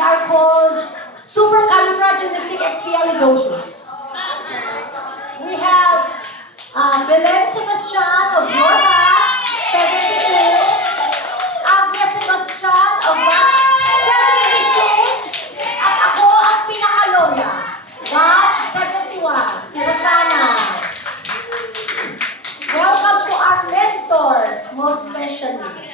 are called supercalifragilisticexpialidocious. We have Belen Sebastian of your batch, 72. Agnes Sebastian of batch 76. At ako ang pinakalola, batch 71, si Rosana. Welcome to our mentors, most especially.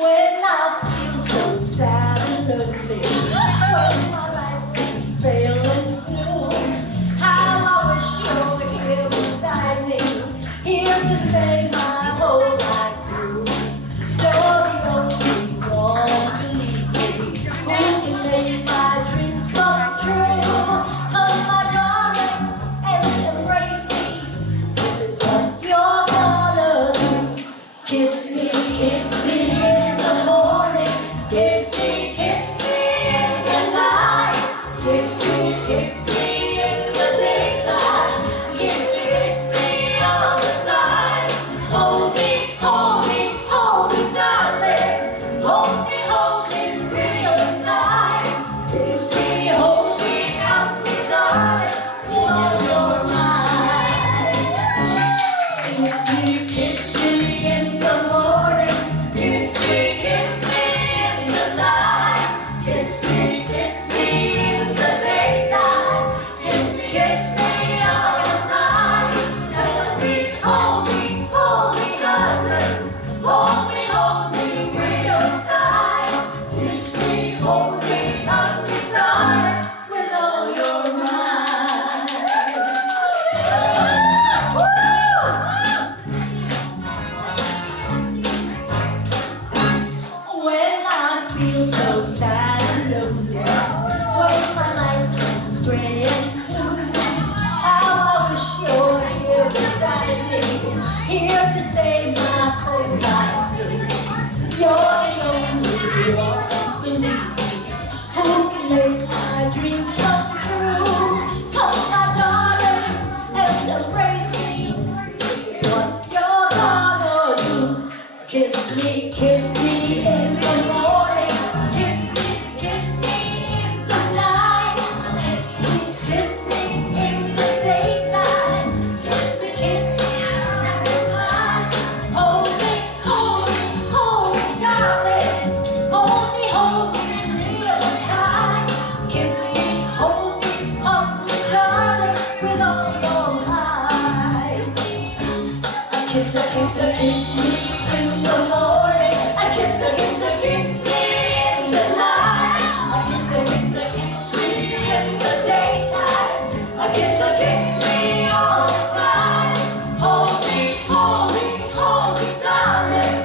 When I feel so sad and lonely, when my life seems pale and blue, how I wish you were here beside me, here to stay my whole life through. You're the only one, believe me, who can make my dreams come true. Come, my darling, and embrace me. This is what you're gonna do. Kiss me in the morning. Kiss me in the night. Kiss me in the daytime. Kiss me all the time. Hold me, darling. Hold me real tight. Kiss me, hold me, darling. You're mine. Kiss me in the morning. Kiss me in the night. Kiss me in the daytime. Kiss me all the time. Hold me, darling. Hold me real tight. Kiss me, hold me, darling, with all your might. When I feel so sad and lonely, when my life seems gray and blue, how I wish you're here beside me, here to save my whole life through. You're the only one, believe me, who can make my dreams come true. Come, my darling, and embrace me. This is what you're gonna do. Kiss me in the morning. Kiss me in the night. Kiss me in the daytime. Kiss me all the time. Hold me, darling. Hold me real tight. Kiss me, hold me, darling, with all your might. Kiss me in the morning. Kiss me in the night. Kiss me in the daytime. Kiss me all the time. Hold me, darling.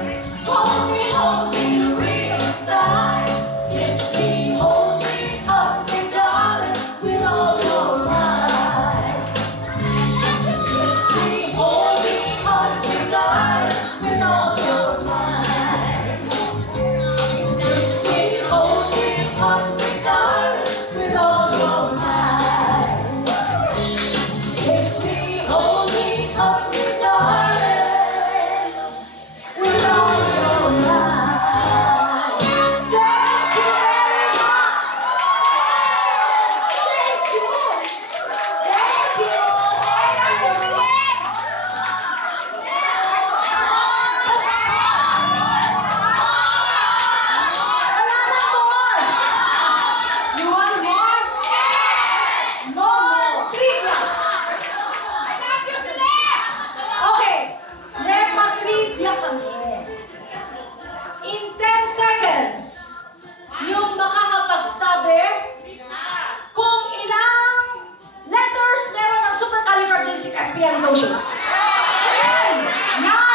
Hold me real tight. Kiss me, hold me, darling, with all your might. Kiss me, hold me, darling, with all your might. Kiss me, hold me, darling, with all your might. Kiss me, hold me, darling, with all your might. Thank you very much. Thank you. Thank you. Wala na more. You want more? No more. Trivia. Okay. Let mag-trivia kami. In 10 seconds, yung makakapagsabi kung ilang letters meron ng supercalifragilisticexpialidocious. 10, 9,